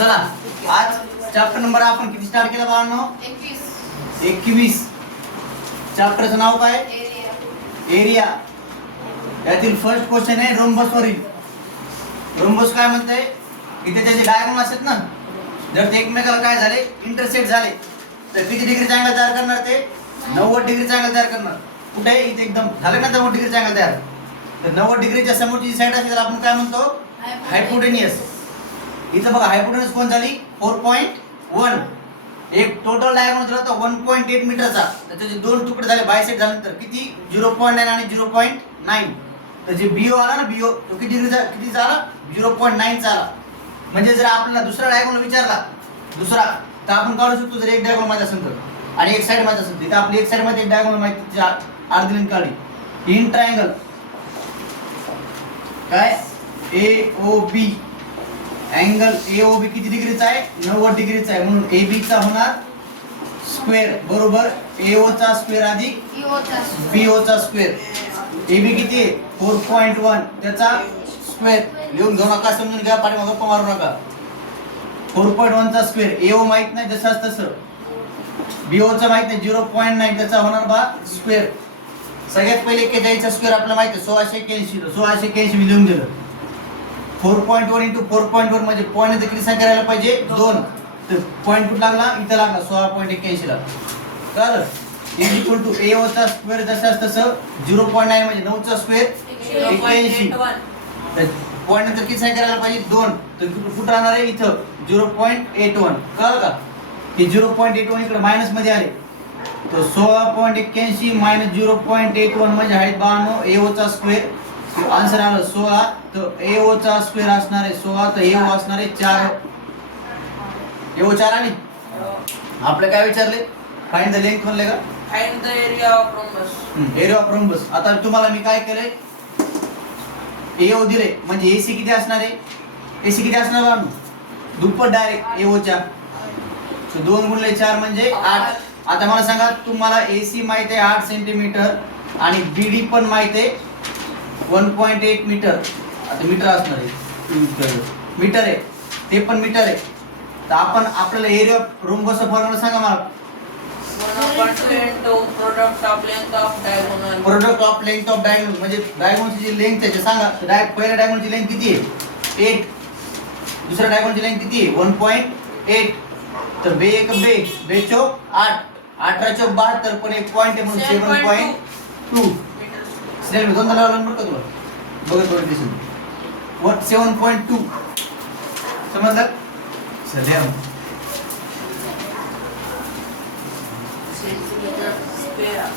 चला आज chapter number आपण किती स्टार्ट केला बाळांनो? 21. चॅप्टरचं नाव काय? एरिया. यातील फर्स्ट क्वेश्चन आहे रोम्बस वरील. रोम्बस काय म्हणते की त्याचे डायगोनल असतात ना, जर ते एकमेकाला काय झाले इंटरसेक्ट झाले तर किती डिग्रीचा अँगल तयार करणार? ते 90 डिग्रीचा अँगल तयार करणार. कुठे? इथे एकदम झालं ना 90 डिग्रीचा अँगल तयार. तर 90 डिग्रीच्या समोरची साइड असेल तर आपण काय म्हणतो? हायपोटेनियस. इथं बघा हायपोटेनियस कोण झाली? 4.1. एक टोटल डायगोनल दिला होता 1.8 मीटरचा, तर त्याचे दोन तुकडे झाले बायसेक्ट झाल्यानंतर किती? 0.9 आणि 0.9. तर जे बीओ आला ना, बीओ तो किती डिग्रीचा किती झाला? 0.9 चा आला. म्हणजे जर आपल्याला दुसरा डायगोनल विचारला दुसरा, तर आपण काढू शकतो जर एक डायगोनल माहिती असेल तर आणि एक साइड माहिती असेल तर आपली एक साइड मध्ये एक डायगोनल माहिती अर्धी लाईन काढली. इन ट्रायंगल काय AOB अँगल AOB किती डिग्रीचा आहे? 90 डिग्रीचा आहे. म्हणून AB चा होणार स्क्वेअर बरोबर AO चा स्क्वेअर अधिक BO चा स्क्वेअर. AB किती आहे? 4.1 त्याचा स्क्वेअर. लिहून घेऊ नका, समजून घ्या, पाठीमागे गप्पा मारू नका. 4.1 चा स्क्वेअर. AO माहित नाही जसं तसं. BO चा माहित नाही 0.9 त्याचा होणार बा स्क्वेअर. सगळ्यात पहिले केजाईचा स्क्वेअर आपल्याला माहिती आहे 1681. 1681 मी लिहून दिलं. 4.1 into 4.1 म्हणजे पॉईंट किती संख्या राहायला पाहिजे? 2. तर पॉईंट कुठं लागला? इथं लागला 16.81 ला. कळलं? इज इक्वल टू AO चा स्क्वेअर जसं तसं 0.9 म्हणजे 9 चा स्क्वेअर 81. तर पॉईंट नंतर किती संख्या राहायला पाहिजे? 2. तर कुठं राहणार आहे? इथं 0.81. कळलं का? हे 0.81 इकडे मायनस मध्ये आले. तर 16.81 मायनस 0.81 म्हणजे आहेत 92 AO चा स्क्वेअर. आन्सर आलं 16. तर AO चा स्क्वेअर असणार आहे 16. तर AO असणार आहे 4. AO 4 आली. आपले काय विचारले? फाइंड द लेंथ म्हणले का? Find the area of rhombus. Area of rhombus. आता तुम्हाला मी काय केलंय? AO दिले म्हणजे AC किती असणार आहे? AC किती असणार बाळांनो? दुप्पट डायरेक्ट AO च्या. 2 गुणिले 4 म्हणजे 8. आता मला सांगा, तुम्हाला AC माहित आहे 8 सेंटीमीटर आणि BD पण माहित आहे 1.8 मीटर. आता मीटर असणार आहे, मीटर आहे, ते पण मीटर आहे. तर आपण आपल्याला एरिया ऑफ रोम्बसचा फॉर्म्युला सांगा मला. Product of length of diagonal. Product of length of diagonal म्हणजे डायगोनलची जी लेंथ आहे ते सांगा. पहिल्या डायगोनलची लेंथ किती आहे? 8. दुसऱ्या डायगोनलची लेंथ किती आहे? 1.8. तर बे एक बे बे चौक 8. 18 चौक 72 पण एक पॉइंट आहे म्हणून 7.2 स्नेल मी दोनदा लावलं बरं का तुला बघत बघत दिसून 7.2 समजलं? चल सेंटीमीटर स्क्वेअर.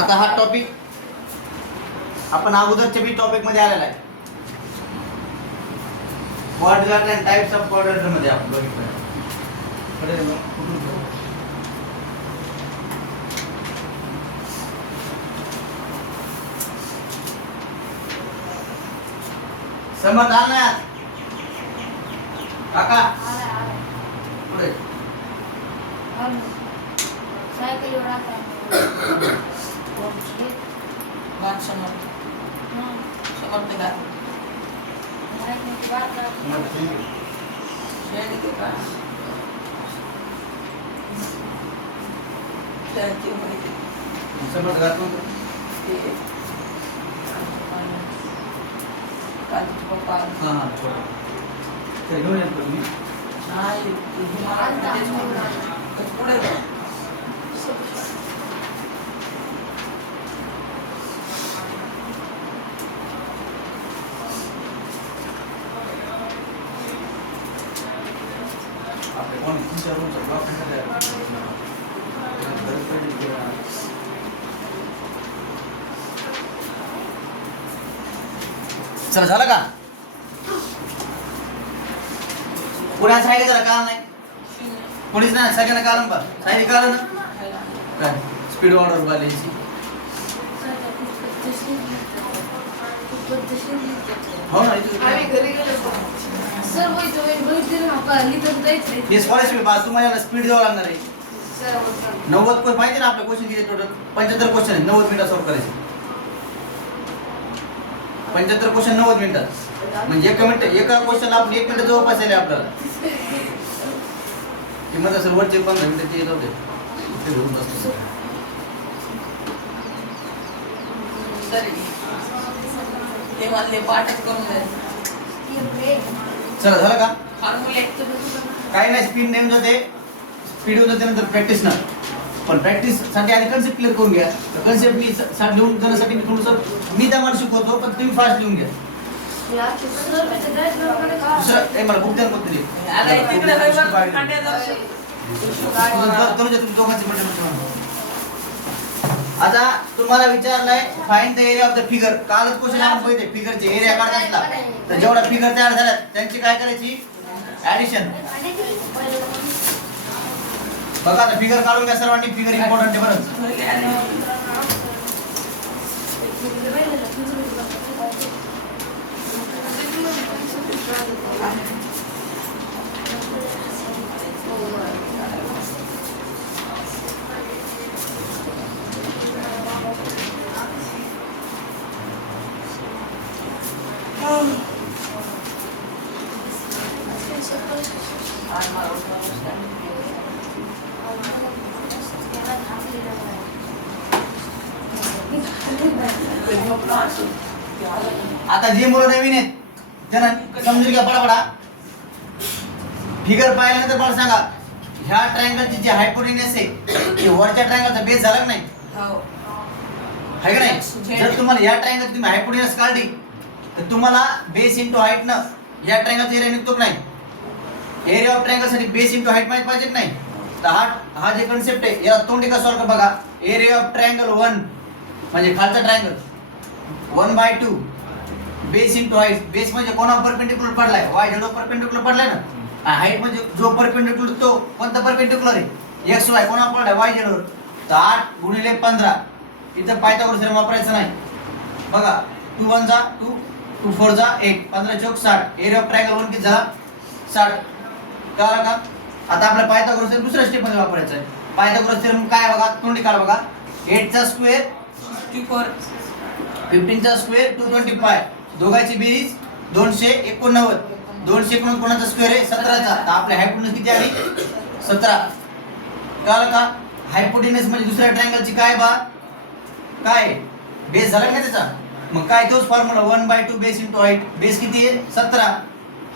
आता हा टॉपिक आपण अगोदरच्या बी टॉपिक मध्ये आलेला आहे. Quadrilateral and types of quadrilateral मध्ये आपण बघितलं. समज आलं ना काका? पुढे सायकलीवर आता समर्थ का? त्याची माहिती समर्थ घात कोणतं? ते कालचे पप्पा हां हां छोटं ते घेऊन येतो मी. नाही ते मला तेच म्हणलं. पुढे जा. आपले कोण तुमच्या रूमचा ब्लॉक चला झालं का? पुण्याचं आहे का जरा काल नाही? कोणीच नाही सगळ्यांना काल बा सायरी काल ना काय स्पीड ऑर्डर बालायची हो ना इथे आम्ही घरी गेलो सर होईतो बघितलं ना का लिहित जायचं हे स्कॉलरशिप बा तुम्हाला स्पीड द्यावं लागणार आहे. सर 90 कोण माहिती ना आपल्या क्वेश्चन किती टोटल 75 क्वेश्चन आहे 90 मिनिटात सॉल्व्ह करायचे 75 क्वेश्चन 90 मिनिटात म्हणजे एका क्वेश्चन आपण 1 मिनिट जवळपास आहे आपल्याला किंमत असेल वरचे 15 मिनिटं ते जाऊ दे ते घेऊन बसतो. सर ते म्हणले पाठच करून द्यायचं. चला झालं का? फॉर्म्युले काही नाही स्पीड नेऊन जाते स्पीड होऊन जाते नंतर प्रॅक्टिस ना पण प्रॅक्टिस साठी आधी कन्सेप्ट क्लिअर करून घ्या. कन्सेप्ट मी लिहून देण्यासाठी मी थोडंसं मी त्या मला शिकवतो पण तुम्ही फास्ट लिहून घ्या. दुसरं मला बुक द्या मग तरी आता तिकडे रविवार खांड्या जाऊ. आता तुम्हाला विचारलंय find the area of the figure. कालच क्वेश्चन आपण बघितले फिगरचे एरिया काढायचा तर जेवढा फिगर तयार झाल्यात त्यांची काय करायची ऍडिशन. बघा आता फिगर काढून घ्या सर्वांनी फिगर इम्पॉर्टंट आहे बरं. आता जे मुलं नवीन आहेत त्यांना समजून घ्या पडापडा. फिगर पाहिल्यानंतर मला सांगा ह्या ट्रायंगलची जी हायपोटेन्यूस आहे ते वरच्या ट्रायंगलचा बेस झाला की नाही आहे का नाही. जर तुम्हाला या ट्रायंगलची तुम्ही हायपोटेन्यूस काढली तर तुम्हाला बेस इंटू हाईट न या ट्रायंगलचा एरिया निघतो की नाही. एरिया ऑफ ट्रायंगल साठी बेस इंटू हाईट माहित पाहिजे की नाही. तर हा जे कन्सेप्ट आहे याला तोंडी का सॉल्व्ह कर बघा. एरिया ऑफ ट्रायंगल 1 म्हणजे खालचा triangle 1/2 base into height. Base म्हणजे कोणा परपेंडिक्युलर पडलाय y झेड परपेंडिक्युलर पडलाय ना. हाईट म्हणजे जो परपेंडिक्युलर तो कोणता परपेंडिक्युलर आहे x y कोणा पडलाय y झेड वर. तर 8 गुणिले 15 इथं पायथागोरस थेरम वापरायचं नाही. बघा 2 1 जा 2 2 4 जा 8 15 चौक 60. एरिया ऑफ ट्रायंगल 1 किती झाला 60. कळलं का? आता आपल्या पायथागोरस थेरम दुसऱ्या स्टेप मध्ये वापरायचा आहे. पायथागोरस थेरम काय आहे बघा तोंडी काढ बघा. 8 चा स्क्वेअर 15 चा स्क्वेअर 225 दोघांची बेरीज 289. 289 कोणाचा स्क्वेअर आहे 17 चा. तर आपल्या हायपोटेन्यूस किती आली 17. कळलं का? हायपोटेन्यूस म्हणजे दुसऱ्या ट्रायंगलची काय बा काय बेस झाला का त्याचा. मग काय तोच formula 1/2 base into height. Base किती आहे 17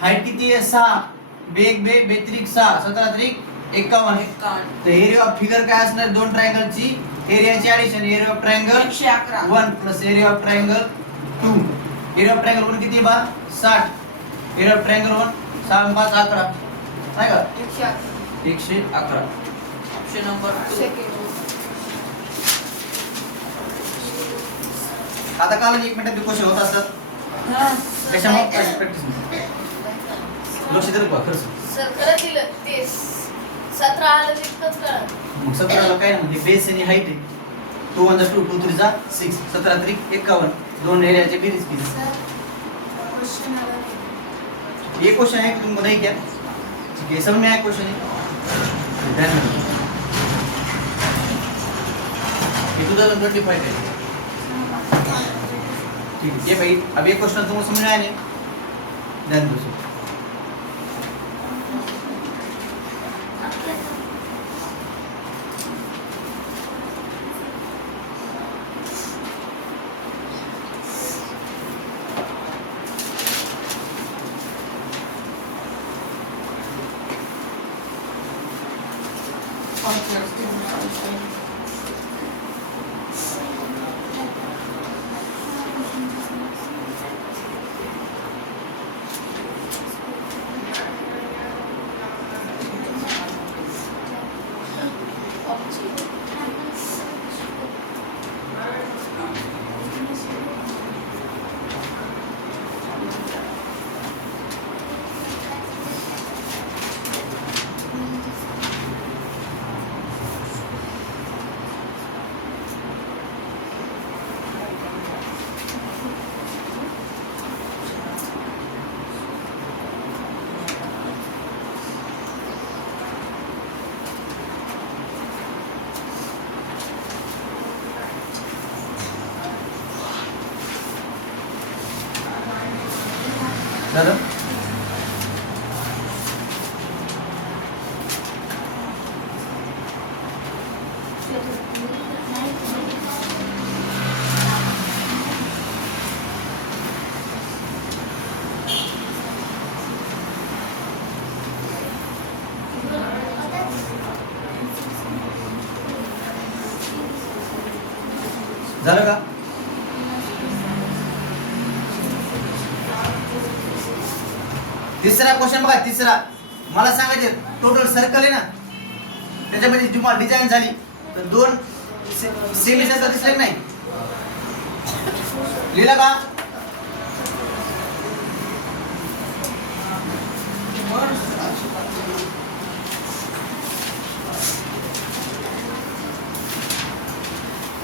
हाईट किती आहे 6 बेग बे बेत्रिक 6 17 त्रिक 51. तर एरिया ऑफ फिगर काय असणार दोन ट्रायंगलची एरियाची addition. Area of triangle 1 plus area of triangle 2. Area of triangle 1 किती बा 60. एरिया ऑफ ट्रायंगल 1 6 5 11 नाही का 111. Option number 2. आता काल 1 मिनिटात क्वेश्चन होत असतात कशामुळे प्रॅक्टिस लक्ष देत बघा खर्च. सर खरं दिलं ते 17 आलं तितकंच करा. मग 17 काय म्हणजे बेस आणि हाईट आहे 2 1 2 2 3 जा 6 17 त्रिक 51 दोन एरियाचे बेरीज किती. सर क्वेश्चन आला ये क्वेश्चन है कि तुमको नहीं क्या ठीक है समझ में आया क्वेश्चन है ये 2025 है ठीक है. ये भाई अब ये क्वेश्चन तुमको समझ में आया नहीं ध्यान दो. झालं? झालं का? तिसरा क्वेश्चन बघा. तिसरा मला सांगायचे टोटल सर्कल आहे ना, त्याच्यामध्ये तुम्हाला डिझाईन झाली तर दोन सेमी सर्कल दिसले की नाही? लिहिला का?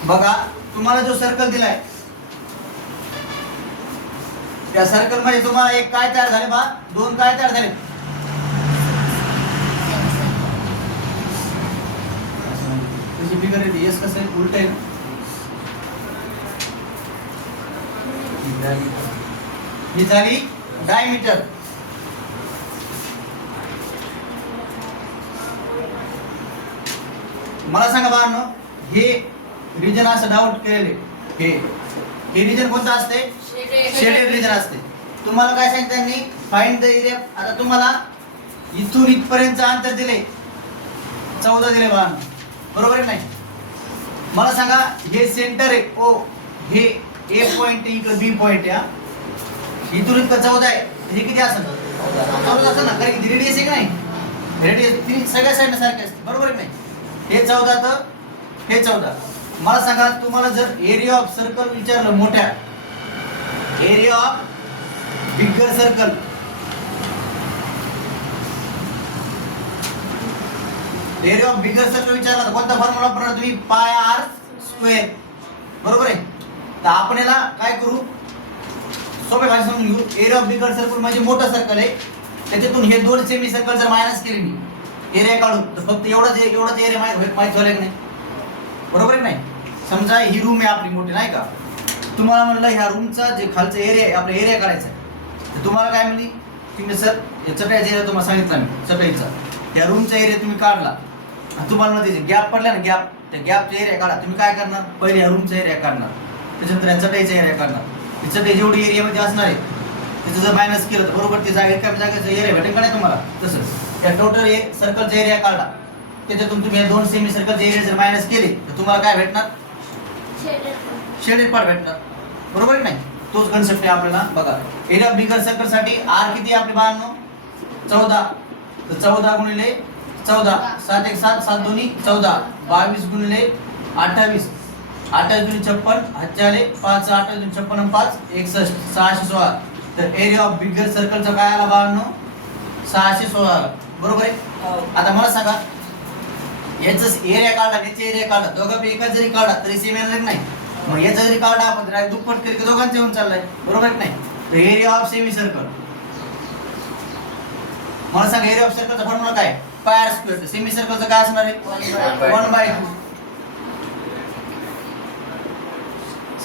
बघा तुम्हाला जो सर्कल दिलाय त्या सर्कल मध्ये तुम्हाला एक काय तयार झाले बा, दोन काय तयार झाले? कशी फिगर आहे? एस कसं आहे? उलट आहे ना? ही झाली डायमीटर. मला सांगा बाळांनो, हे रिजन असं डाऊट केलेले, हे रिजन कोणतं असते? शेडेड रिजन असते. तुम्हाला काय सांगितलं त्यांनी? Find the area. आता तुम्हाला इथून इथपर्यंत अंतर दिले 14 दिले बाळांनो, बरोबर आहे नाही? मला सांगा हे सेंटर आहे ओ, हे ए पॉइंट इकडे बी पॉइंट आहे, इथून इथं 14 आहे, हे किती असेल? 14 असेल ना, कारण की रेडियस आहे की नाही? रेडियस सगळ्या साईडला सारखे असते, बरोबर आहे नाही? हे 14 तर हे 14. मला सांगा तुम्हाला जर एरिया ऑफ सर्कल विचारलं, मोठ्या area of bigger circle, area of bigger circle विचारला तर कोणता फॉर्म्युला वापरणार तुम्ही? पाय आर स्क्वेअर, बरोबर आहे? तर आपण याला काय करू, सोप्या भाषेत समजून घेऊ. एरिया ऑफ बिगर सर्कल म्हणजे मोठं सर्कल आहे, त्याच्यातून हे दोन सेमी सर्कल जर मायनस केले मी एरिया काढून, तर फक्त एवढाच एरिया माहित झालं की नाही? बरोबर आहे नाही? समजा ही रूम आहे आपली मोठी, नाही का? तुम्हाला म्हणलं ह्या रूमचा जे खालचा एरिया आहे, आपला एरिया काढायचा आहे, तर तुम्हाला काय म्हणली तुम्ही? सर चटईचा एरिया तुम्हाला सांगितला मी, चटईचा या रूमचा एरिया तुम्ही काढला, तुम्हाला म्हणते गॅप पडला ना, गॅप, त्या गॅपचा एरिया काढा. तुम्ही काय करणार? पहिले या रूमचा एरिया काढणार, त्याच्यानंतर या चटईचा एरिया काढणार. चटई जेवढी एरियामध्ये असणार आहे त्याचं जर मायनस केलं तर बरोबर ती जागा कमी जागेचा एरिया भेटेल का नाही तुम्हाला? तसंच त्या टोटल एक सर्कलचा एरिया काढला, त्याच्यातून तुम्ही दोन सेमी सर्कलचे एरिया जर मायनस केले तर तुम्हाला काय भेटणार? शेडेड पार्ट भेटणार, बरोबर आहे नाही? तोच कन्सेप्ट आहे आपल्याला. बघा एरिया बिगर सर्कल साठी आर किती आपले बाळांनो? 14. तर 14 गुणिले 14, 7 1 7, 7 2 14, 22 गुणिले 28, 28 2 56, हातचे आले 5, 28 2 56, 5 61, 616. तर एरिया ऑफ बिगर सर्कलचा काय आला बाळांनो? 616, बरोबर आहे? आता मला सांगा याचा एरिया काढला, याचा एरिया काढला, दोघांपैकी एकाच जरी काढला तरी सेम येणार नाही. मग याचा जरी काढला आपण तर दुप्पट केली की दोघांचे येऊन चाललाय, बरोबर आहे नाही? तर एरिया ऑफ सेमी सर्कल, मला सांगा एरिया ऑफ सर्कलचा फॉर्म्युला काय? पाय आर स्क्वेअर. सेमी सर्कलचं काय असणार आहे? 1/2.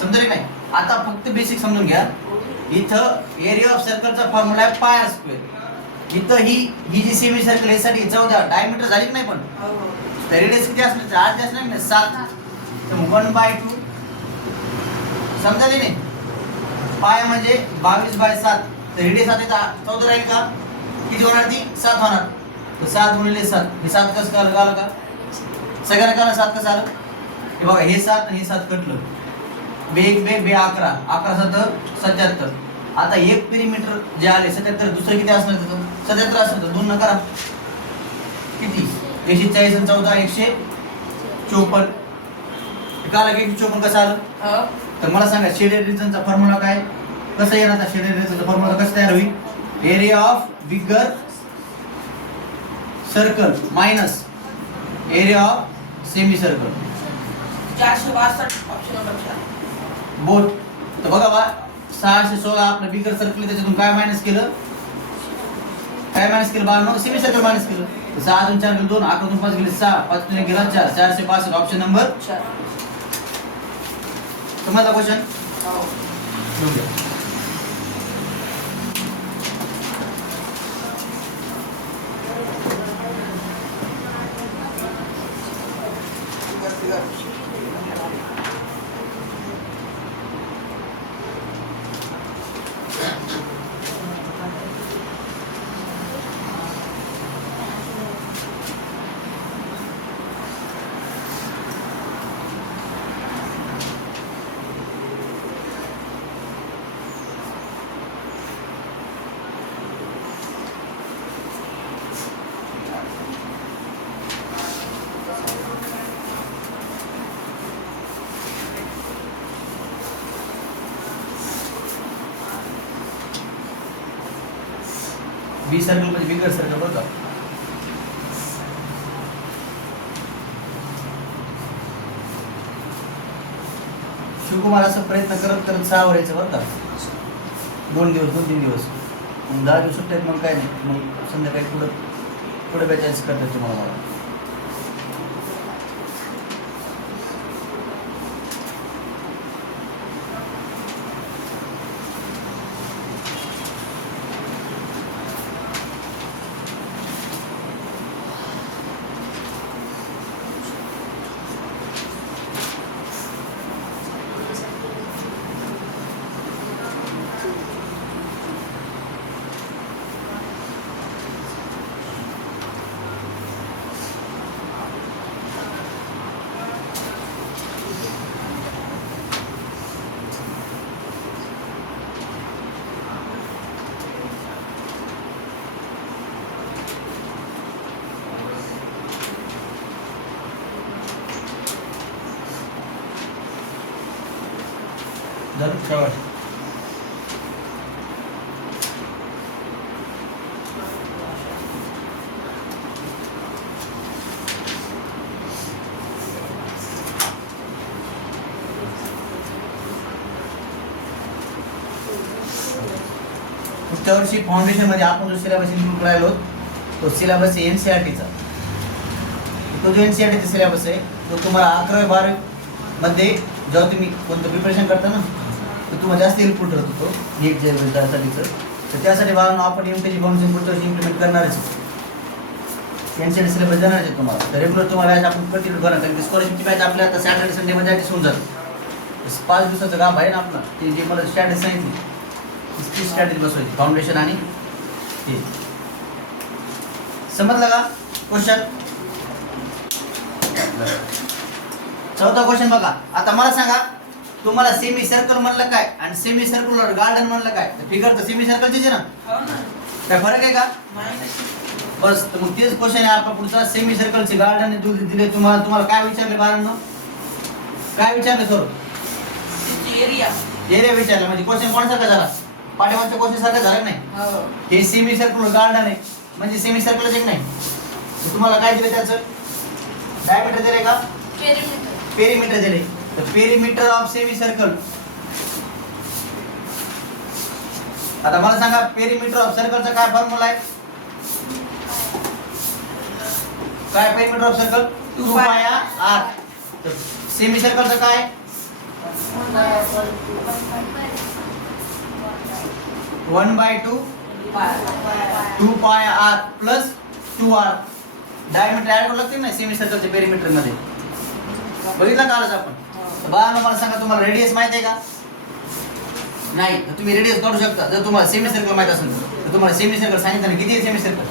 समजले नाही? आता फक्त बेसिक समजून घ्या. इथं एरिया ऑफ सर्कलचा फॉर्म्युला आहे पाय आर स्क्वेअर. इथं ही जी सेमी सर्कल यासाठी 14 डायमीटर झाली की नाही? पण रेडियस किती असणार? 8 असणार नाही, 7. तर 1/2 समजले नाही? पाय म्हणजे 22/7, तर रेडियस आता 14 राहील का? किती होणार? ती 7 होणार. तर 7 गुणिले 7, हे 7 कसं आलं का? सगळ्यांना कळलं 7 कसं आलं? हे बघा हे 7 आणि हे 7 कटलं. बे 1 बे 11 11 7 77. आता एक पेरीमीटर जे आले 77, दुसरं किती असणार त्याचं? 77 असणार तर 2 न करा किती? 140 आणि 14 154. काल 154 कसं आलं? हो. तर मला सांगा शेडेड रिजनचा फॉर्म्युला काय? कसं येणार? आता शेडेड रिजनचा फॉर्म्युला कसं तयार होईल? Area of bigger circle minus area of semi circle 462 option number 4. Both. तर बघा बा 616 आपलं बिगर सर्कल आहे, त्याच्यातून काय मायनस केलं? काय मायनस केलं? 92 सेमी सर्कल मायनस केलं. 6 अजून 4 गेले 2, 8 अजून 5 गेले 6, 5 3 गेला 4, 462 ऑप्शन नंबर 4. तुम्हाला क्वेश्चन हो. बी सर्कल म्हणजे बिगर सर्कल बरं का. शिवकुमार असं प्रयत्न करत करत 6 वर यायचं बरं का. 2 दिवस 2-3 दिवस मग 10 दिवस सुट्ट्यात मग काय नाही, मग संध्याकाळी पुढे बॅचेस करतात तुम्हाला. झालं शेवट. पुढच्या वर्षी फाउंडेशन मध्ये आपण जो सिलेबस इन्क्लूड करायला तो सिलेबस आहे NCERT चा. तो जो NCERT चा सिलेबस आहे तो तुम्हाला 11वी 12वी मध्ये जेव्हा तुम्ही कोणतं प्रिपरेशन करता ना तर तुम्हाला जास्त हेल्पफुल ठरत होतो नीट साठीचं. तर त्यासाठी बाळांनो आपण MTG फाउंडेशन पुढच्या वर्षी इम्प्लिमेंट करणारच. NCERT सिलेबस देणार आहे तुम्हाला. तर रेग्युलर तुम्हाला बॅच आपण कंटिन्यू करणार, कारण की स्कॉलरशिपची बॅच आपल्या आता सॅटर्डे संडेमध्ये ॲडजस्ट होऊन जातं. 5 दिवसाचं काम आहे ना आपलं, ते जे मला स्ट्रॅटेजी सांगितली ती स्ट्रॅटेजी बसवायची फाउंडेशन आणि ते. समजलं का क्वेश्चन? चौथा क्वेश्चन बघा. आता मला सांगा तुम्हाला सेमी सर्कल म्हणलं काय आणि सेमी सर्क्युलर गार्डन म्हणलं काय? फिगर तर सेमी सर्कलचीच आहे ना, हो ना. काय फरक आहे का? मायनस. बस. तर मग तेच क्वेश्चन आहे आपला पुढचा. सेमी सर्कलचे गार्डन दिले तुम्हाला काय विचारले बाळांनो? काय विचारले सर? एरिया. एरिया विचारला. म्हणजे क्वेश्चन कोणासारखा झाला? पाठीमागच्या क्वेश्चन सारखा झाला नाही. हो. हे सेमी सर्क्युलर गार्डन आहे म्हणजे सेमी सर्कलच एक नाही. तर तुम्हाला काय दिलं त्याचं? डायमीटर दिले का? पेरीमीटर दिले. तर पेरीमीटर ऑफ सेमी सर्कल. आता मला सांगा पेरीमीटर ऑफ सर्कलचा काय फॉर्म्युला आहे? काय पेरीमीटर ऑफ सर्कल? 2 पाय r. तर सेमी सर्कलचं काय? 1/2 2 पाय r plus 2r. Diameter add करावं लागते ना सेमी सर्कलच्या पेरीमीटर मध्ये. बघितलं कालच आपण. तर बाळांनो मला सांगा तुम्हाला रेडियस माहित आहे का? नाही. तर तुम्ही रेडियस काढू शकता जर तुम्हाला सेमी सर्कल माहित असेल तर. तुम्हाला सेमी सर्कल सांगितलं ना किती आहे सेमी सर्कल?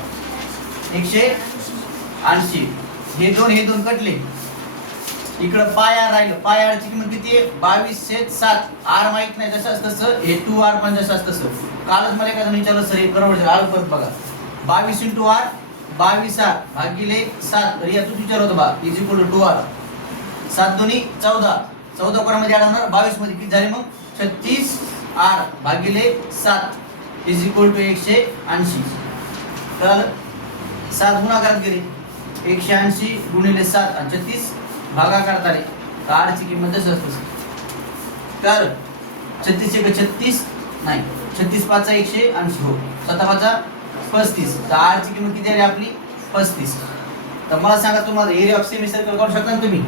180. हे दोन कटले इकडं पाय आर राहिलं. पाय आरची किंमत किती आहे? 22/7. आर माहित नाही जसं तसं हे 2r पण जसं तसं. कालच मला एका जण विचारलं सर हे बरोबर आलं परत बघा. 22 × r 22r भागिले 7. तर यातून विचार होतं बा इज इक्वल टू 2r. 7 दोन्ही 14. 14 कोणामध्ये ऍड होणार? 22 मध्ये. किती झाले मग? 36r भागिले 7 इज इक्वल टू 180. तर 7 गुणाकारात गेले 180 गुणिले 7 आणि 36 भागाकारात आले. तर r ची किंमत जसं असतं. तर 36 × 36 नाही 36 5 180 हो 7 5 35. तर r ची किंमत किती आली आपली? 35. तर मला सांगा तुम्हाला एरिया ऑफ सेमी सर्कल काढू शकता ना तुम्ही?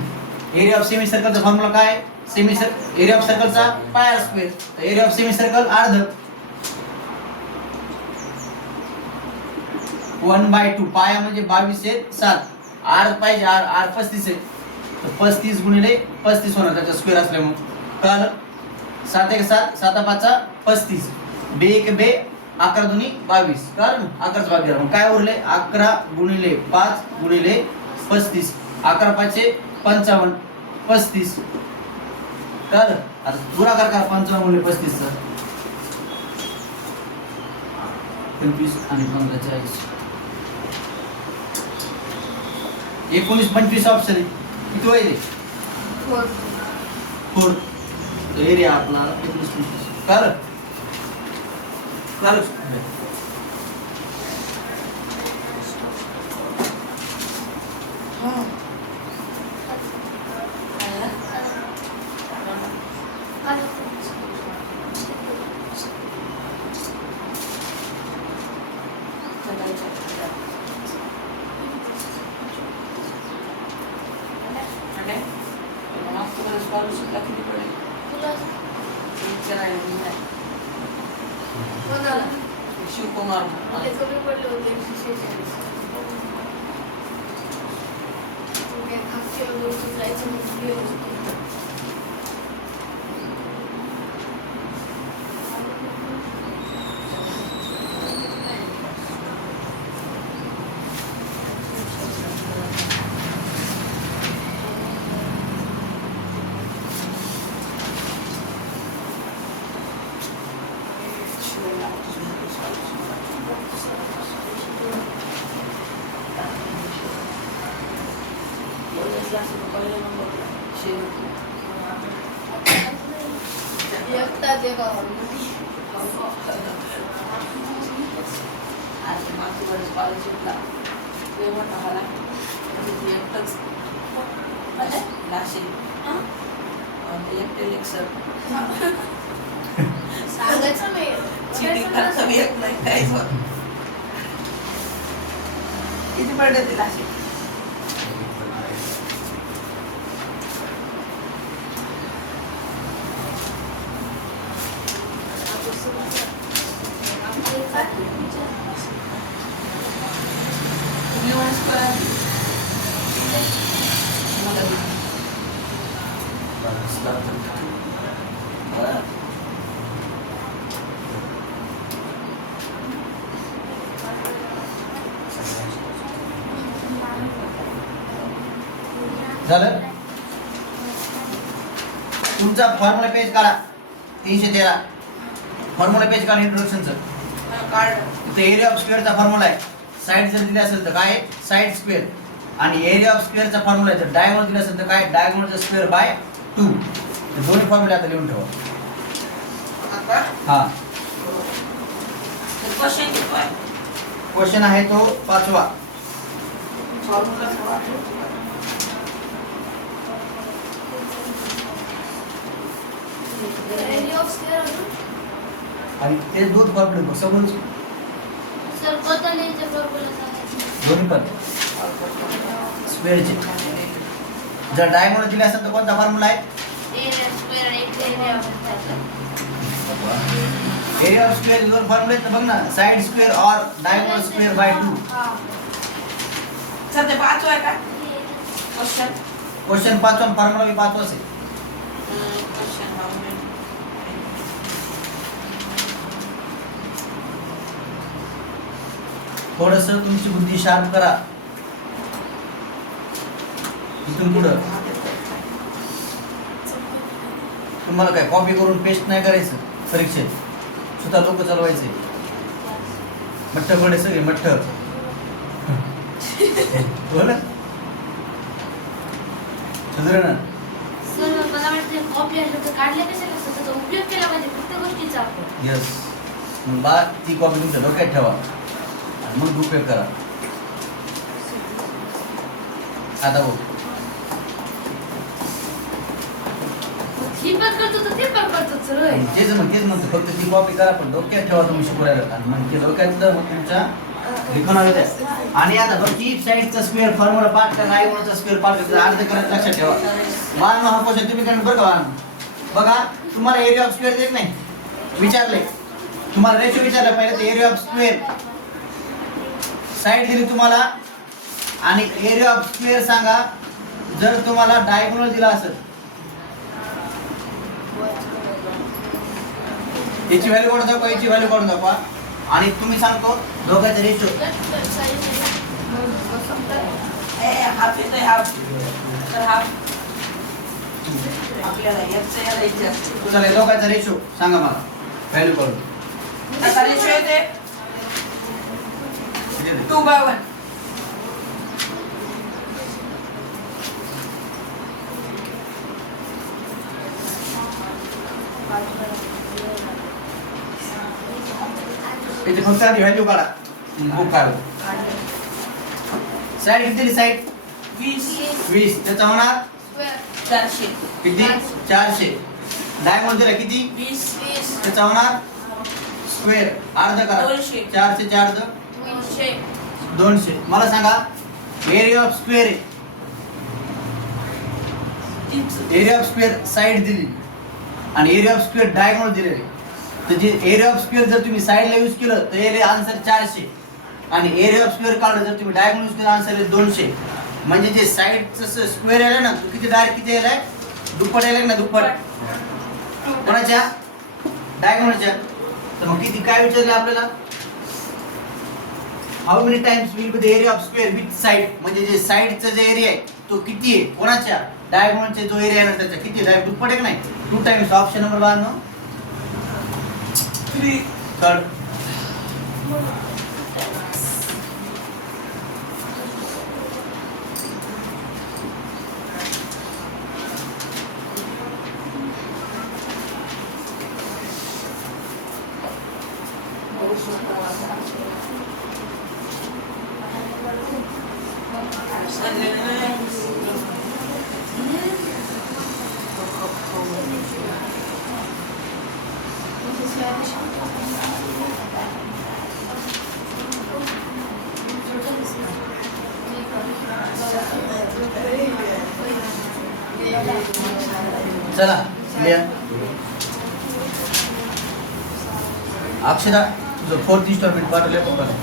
एरिया ऑफ सेमी सर्कलचा फॉर्म्युला काय? सेमी सर्कल एरिया ऑफ सर्कलचा पाय आर स्क्वेअर. तर एरिया ऑफ सेमी सर्कल अर्ध 1/2. पाया म्हणजे 22/7. आर पाहिजे आर 35 आहे. तर 35 गुणिले 35 होणार त्याचा स्क्वेअर असल्यामुळे. कळलं? 7 1 7 7 5 35. 2 1 2 11 2 22. कळलं? 11च भाग गेला. मग काय उरले? 11 गुणिले 5 गुणिले 35. 11 5 55 35. कळलं? आता गुणाकार करा 55 गुणिले 35 चा. 25 आणि 15 40. 19 25 ऑप्शन आहे. किती होईल? 4. एरिया आपला 19 25. कळलं? कळलं? शिवकुमार स्कॉलरशिपला आला एकटंच नाशिक लेक्चर सांगायचं नाही. चीटिंग करता येत नाही काहीच होत. किती पडले ते नाशिक? झालं? तुमचा फॉर्म्युला पेज काढा 313. फॉर्म्युला पेज काढा इंट्रोडक्शनचं. इथे एरिया ऑफ स्क्वेअरचा फॉर्म्युला आहे. साइड जर दिली असेल तर काय? Side square. आणि एरिया ऑफ स्क्वेअरचा फॉर्म्युला आहे तर डायगोनल दिला असेल तर काय? डायगोनलचा स्क्वेअर बाय 2. हे दोन्ही फॉर्म्युले आता लिहून ठेवा. हा क्वेश्चन आहे तो 5वा. आणि ते दोन फॉर्म्युले समज सर बदलण्याचे फॉर्म्युला सांगायचं. दोन्ही पण स्क्वेअरचे. जर डायगोनल दिले असेल तर कोणता फॉर्म्युला आहे? एरिया स्क्वेअर आणि area of area of square दोन फॉर्म्युले आहेत ना बघ ना. साइड स्क्वेअर और डायगोनल स्क्वेअर बाय 2. सर ते 5 आहे का क्वेश्चन? क्वेश्चन 5वा फॉर्म्युला भी 5वाच आहे. क्वेश्चन थोडस तुमची बुद्धी शार्प करा इथून पुढं. तुम्हाला काय कॉपी करून पेस्ट नाही करायचं परीक्षेत, स्वतः लोक चालवायचे. मठ्ठ पडे सगळे मठ्ठ. बोला सुधरण. सर मला वाटतं कॉपी आणि तर काढले कशाला असतं, त्याचा उपयोग केला पाहिजे प्रत्येक गोष्टीचा आपण. यस. मग बा ती कॉपी तुमच्या डोक्यात ठेवा आणि मग उपयोग करा. आता बघ ही पण करतो तर ते पण करतो सर होय. तेच म्हणतो फक्त ती कॉपी करा पण डोक्यात ठेवा तुम्ही शिकवायला आणि मग ते डोक्यातलं मग तुमच्या लिखाणावर येते. आणि आता बघ की साईडचा स्क्वेअर फॉर्म्युला पाठ करा, आयवरचा स्क्वेअर पाठ करा, अर्ध करायचं लक्षात ठेवा. मान हा क्वेश्चन तुम्ही करून बरं का. बघा तुम्हाला एरिया ऑफ स्क्वेअर देत नाही विचारले, तुम्हाला रेशो विचारला पहिले तर एरिया ऑफ स्क्वेअर साईड दिली तुम्हाला आणि एरिया ऑफ स्क्वेअर सांगा. जर तुम्हाला डायगोनल दिला असेल याची व्हॅल्यू काढून दाखवा, याची व्हॅल्यू काढून दाखवा आणि तुम्ही सांगतो दोघांचा रेशो. हाफ येतोय हाफ. तर हाफ आपल्याला याचं याला इच्छा. चला दोघांचा रेशो सांगा मला व्हॅल्यू काढून. आता रेशो येते 2/1. याची फक्त आधी व्हॅल्यू काढा, बुक काढू. साईड किती दिली साईड 20, त्याचा होणार 400. किती 400. डायगोनल दिला किती 20. त्याचा होणार स्क्वेअर अर्ध करा. 200. 400 4 200. मला सांगा area of square area of square side दिली आणि एरिया ऑफ स्क्वेअर डायगोनल दिलेले. तर जे एरिया ऑफ स्क्वेअर जर तुम्ही साईडला यूज केलं तर येईल आन्सर 400 आणि एरिया ऑफ स्क्वेअर काढलं जर तुम्ही डायगोनल यूज केलं आन्सर येईल 200. म्हणजे जे साईडचं स्क्वेअर आलं ना तो किती डायरेक्ट किती आलाय दुप्पट आलाय ना दुप्पट कोणाच्या डायगोनलच्या. तर मग किती काय विचारलं आपल्याला how many times will be the area of square with side. म्हणजे जे साइडचा जे एरिया आहे तो किती आहे कोणाच्या डायगोनलचा जो एरिया आहे ना त्याचा किती डायरेक्ट दुप्पट आहे की नाही 2 टाइम्स. Option number 52 third. चला लिहा. अक्षरा तुझं 4th इन्स्टॉलमेंट पाठवलं पप्पाला.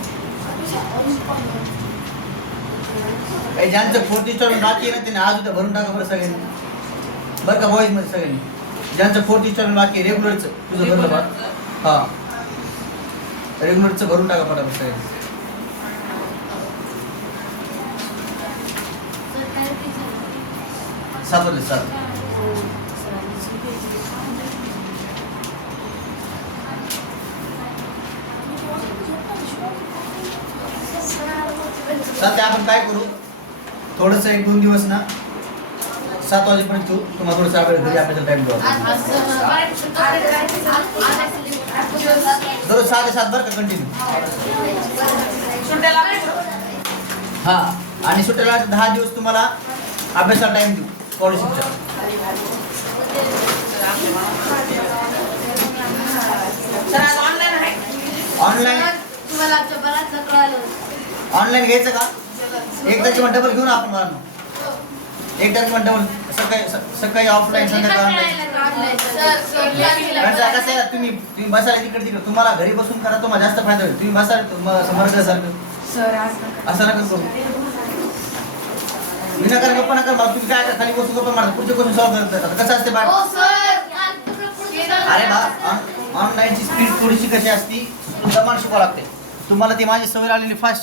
काही ज्यांचं 4th इन्स्टॉलमेंट बाकी आहे ना त्यांनी आज उद्या भरून टाका बरं सगळ्यांनी बरं का बॉईज मध्ये सगळ्यांनी. ज्यांचं 4th इन्स्टॉलमेंट बाकी आहे रेग्युलरचं तुझं भरलं बा हां रेग्युलरचं भरून टाका पटापट सगळ्यांनी. सात वाजले 7. सध्या आपण काय करू थोडंसं 1-2 दिवस ना 7 वाजेपर्यंत तुम्हाला थोडंसं आपल्या घरी आपल्याला टाइम द्यावा. दररोज 6 ते 7 बरं का कंटिन्यू. सुट्ट्याला हां आणि सुट्ट्याला 10 दिवस तुम्हाला अभ्यासाला टाइम देऊ स्कॉलरशिपच्या. ऑनलाईन आहे. ऑनलाईन तुम्हाला आमच्या बराच कळालं. ऑनलाईन घ्यायचं का एकदाची डबल घेऊन आपण मला एकदाची डबल सकाळी ऑफलाईन संध्याकाळी ऑनलाईन. कसं आहे तुम्ही बसायला तिकडे तिकडे तुम्हाला घरी बसून करा तुम्हाला जास्त फायदा होईल. तुम्ही बसायला समर्थासारखं असं नका करू. विनाकार गप्पा नका मारू. तुम्ही काय खाली बसून गप्पा मारता पुढचे क्वेश्चन सॉल्व्ह करत कसं असते बाय. अरे बा ऑनलाईनची स्पीड थोडीशी कशी असती दमान शिकावं लागते तुम्हाला. ती माझी सवय आलेली फास्ट